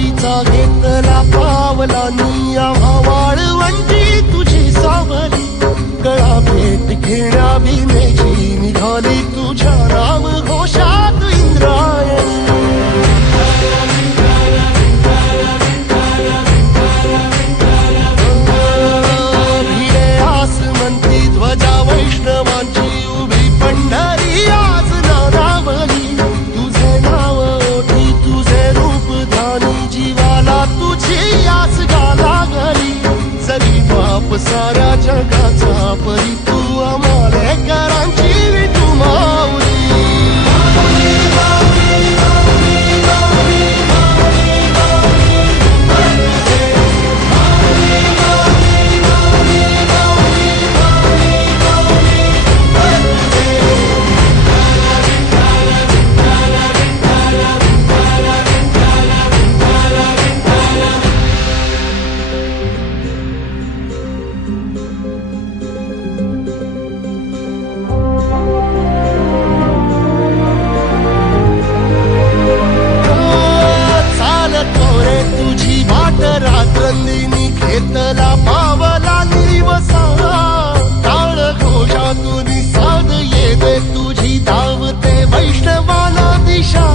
वारीचा घेतला पावलांनी आम्हा वाळवंटी तुझी सावली गळा भेट घेण्या बिनेची निघाली तुझ्या नाम घोषात इंद्रायणी भिडे आसमंती ध्वजा वैष्णवांची उभी पंढरी आज नानावली तुझे नाव ओठी तुझे रूप ध्यानी जीवाला तुझी आस लागली जरी बाप साऱ्या जगाचा परी तू अमालेकरांची विठू माऊली रात्रंदिनी घेतला पावला निवसा टाळ घोषातून साध येते तुझी धावते वैष्णवाला दिशा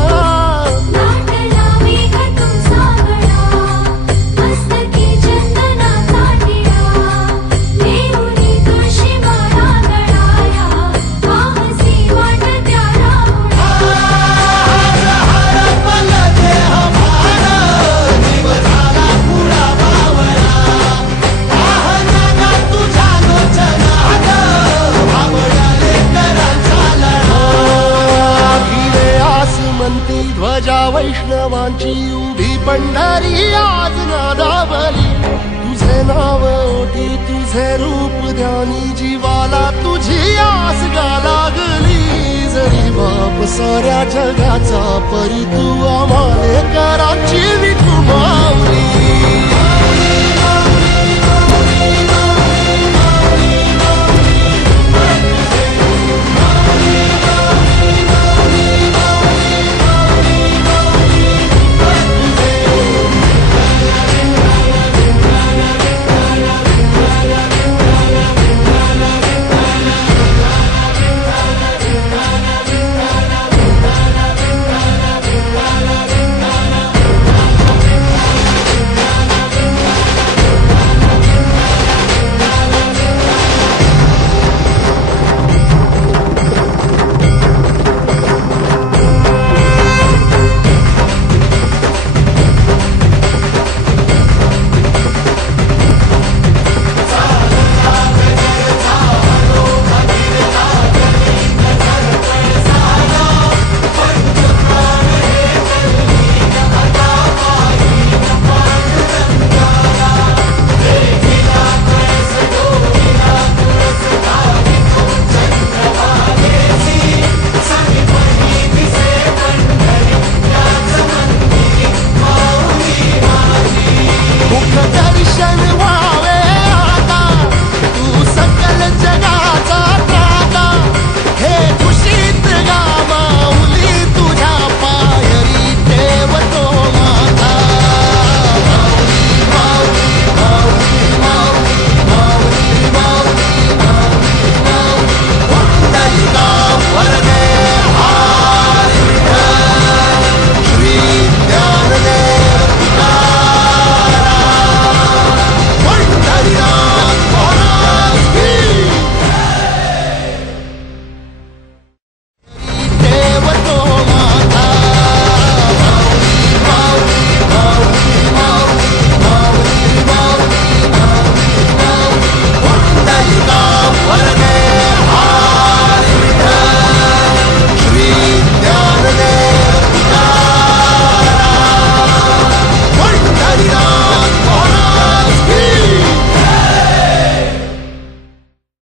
ध्वजा वैष्णवांची उभी पंढरी आज नादावली तुझे नाव ओठी तुझे रूप ध्यानी जीवाला तुझी आस लागली जरी बाप साऱ्या जगाचा परी तू अमालेकरांची विठू